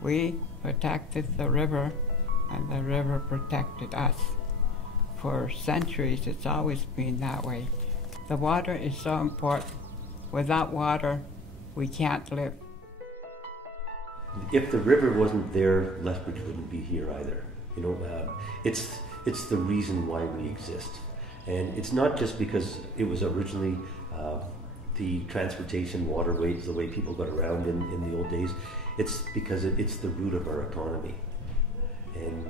We protected the river, and the river protected us. For centuries, it's always been that way. The water is so important. Without water, we can't live. If the river wasn't there, Lethbridge wouldn't be here either. You know, it's the reason why we exist. And it's not just because it was originally the transportation waterways, the way people got around in the old days. It's because it's the root of our economy. And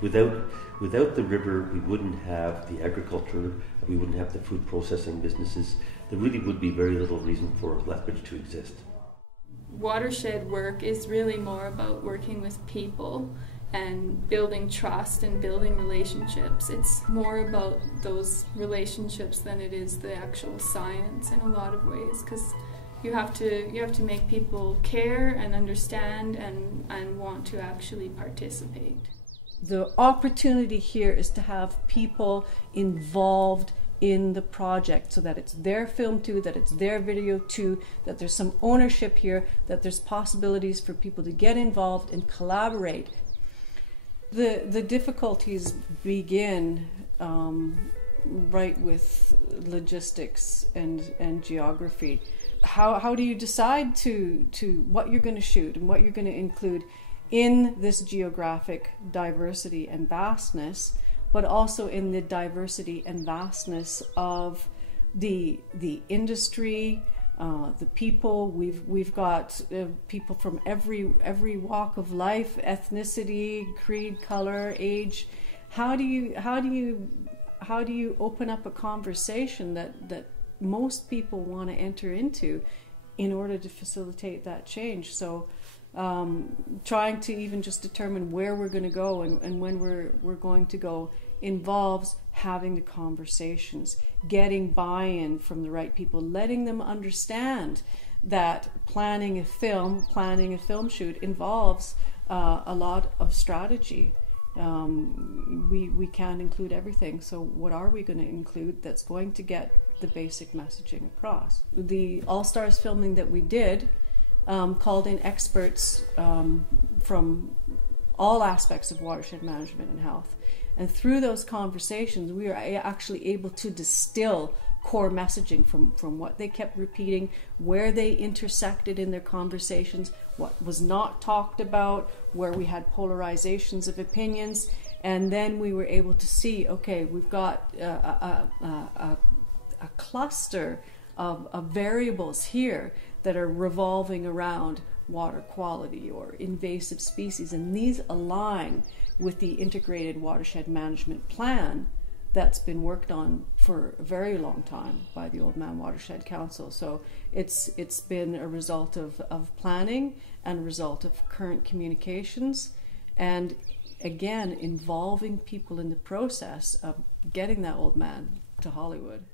without the river, we wouldn't have the agriculture, we wouldn't have the food processing businesses. There really would be very little reason for Lethbridge to exist. Watershed work is really more about working with people and building trust and building relationships. It's more about those relationships than it is the actual science in a lot of ways, because you have to make people care and understand and want to actually participate. The opportunity here is to have people involved in the project so that it's their film too, that it's their video too, that there's some ownership here, that there's possibilities for people to get involved and collaborate. The difficulties begin right with logistics and geography. How do you decide to what you're going to shoot and what you're going to include in this geographic diversity and vastness, but also in the diversity and vastness of the industry, the people. We've got people from every walk of life, ethnicity, creed, color, age. How do you open up a conversation that most people want to enter into in order to facilitate that change? So trying to even just determine where we're going to go and when we're going to go involves having the conversations, getting buy-in from the right people, letting them understand that planning a film shoot involves a lot of strategy. We can't include everything, so what are we going to include that's going to get the basic messaging across? The All-Stars filming that we did called in experts from all aspects of watershed management and health. And through those conversations, we were actually able to distill core messaging from what they kept repeating, where they intersected in their conversations, what was not talked about, where we had polarizations of opinions. And then we were able to see, okay, we've got a cluster of variables here that are revolving around water quality or invasive species, and these align with the integrated watershed management plan that's been worked on for a very long time by the Oldman Watershed Council. So it's been a result of planning and a result of current communications, and again involving people in the process of getting that old man to Hollywood.